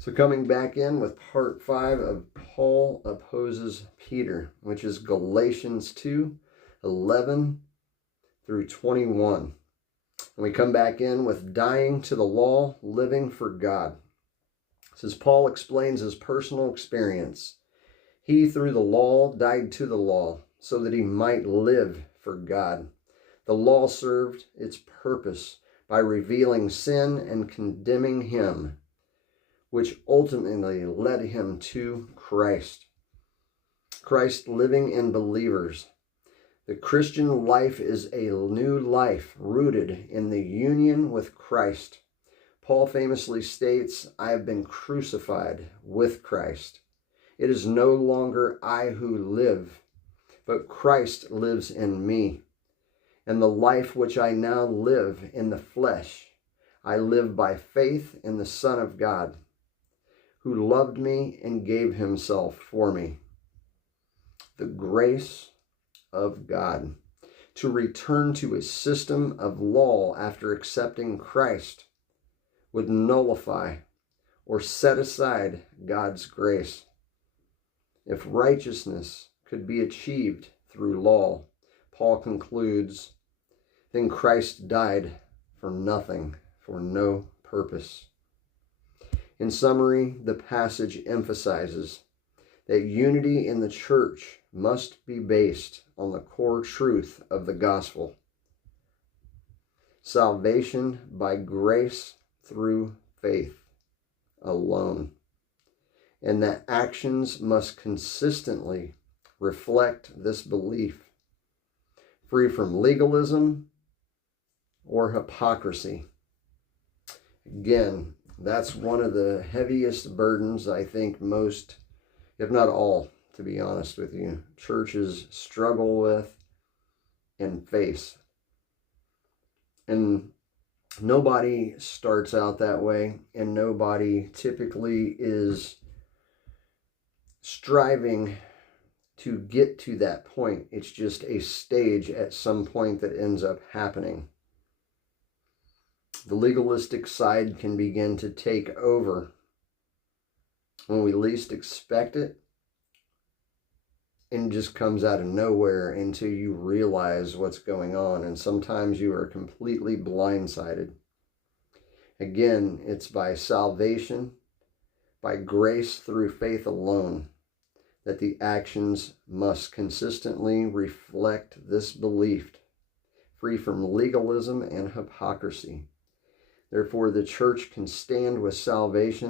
So coming back in with part 5 of Paul Opposes Peter, which is Galatians 2:11 through 21. And we come back in with dying to the law, living for God. It says Paul explains his personal experience. He, through the law, died to the law so that he might live for God. The law served its purpose by revealing sin and condemning him, which ultimately led him to Christ. Christ living in believers. The Christian life is a new life rooted in the union with Christ. Paul famously states, I have been crucified with Christ. It is no longer I who live, but Christ lives in me. And the life which I now live in the flesh, I live by faith in the Son of God, who loved me and gave himself for me. The grace of God. To return to a system of law after accepting Christ would nullify or set aside God's grace. If righteousness could be achieved through law, Paul concludes, then Christ died for nothing, for no purpose. In summary, the passage emphasizes that unity in the church must be based on the core truth of the gospel. Salvation by grace through faith alone. And that actions must consistently reflect this belief, free from legalism or hypocrisy. Again, that's one of the heaviest burdens I think most, if not all, to be honest with you, churches struggle with and face. And nobody starts out that way, and nobody typically is striving to get to that point. It's just a stage at some point that ends up happening. The legalistic side can begin to take over when we least expect it, and just comes out of nowhere until you realize what's going on, and sometimes you are completely blindsided. Again, it's by salvation, by grace through faith alone, that the actions must consistently reflect this belief, free from legalism and hypocrisy. Therefore, the church can stand with salvation